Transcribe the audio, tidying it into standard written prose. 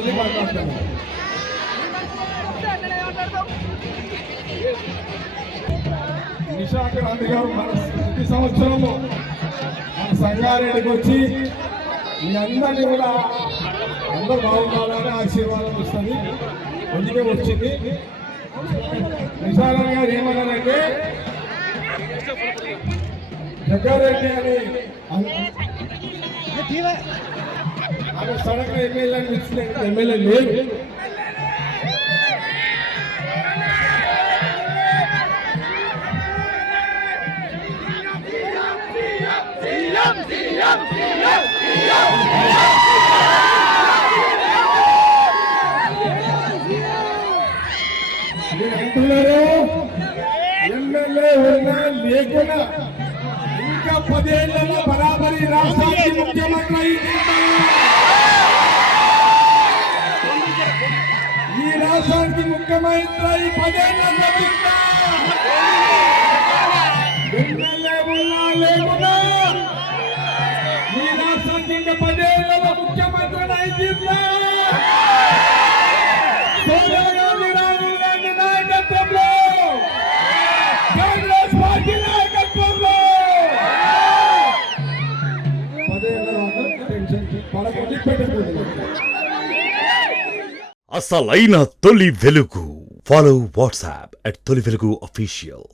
మళ్ళీ మాట్లాడతాను. నిషా క్రాంతి గారు ప్రతి సంవత్సరము మన సంగారెడ్డికి వచ్చి మీ అందరినీ కూడా అందరూ బాగుండాలని ఆశీర్వాదం ఇస్తుంది. అందుకే వచ్చింది. నిషారాయణ గారు ఏమన్నారంటే జగ్గారెడ్డి అని ఆమె సడన్గా ఎమ్మెల్యే ఇచ్చిన ఎమ్మెల్యే లేదు. అంటున్నారు ఎమ్మెల్యే ఉన్నా లేకున్నా ఇంకా 10 ఏళ్లలో బరాబరి రాష్ట్రానికి ముఖ్యమంత్రి ఈ రాష్ట్రానికి ముఖ్యమంత్రి 10 ఏళ్లలో ఎమ్మెల్యే ఉన్నా లేకున్నా ఈ రాష్ట్రానికి ఇంకా 10 ఏళ్లలో ముఖ్యమంత్రి అయితుందా? సోనియా గాంధీ రాహుల్ గాంధీ నాయకత్వంలో కాంగ్రెస్ పార్టీ నాయకత్వంలో 10 ఏళ్లలో టెన్షన్ పడకుండా పెట్టుకుంటుంది. అసలైన తొలి వెలుగు. ఫాలో వాట్సాప్ @తొలి వెలుగు official.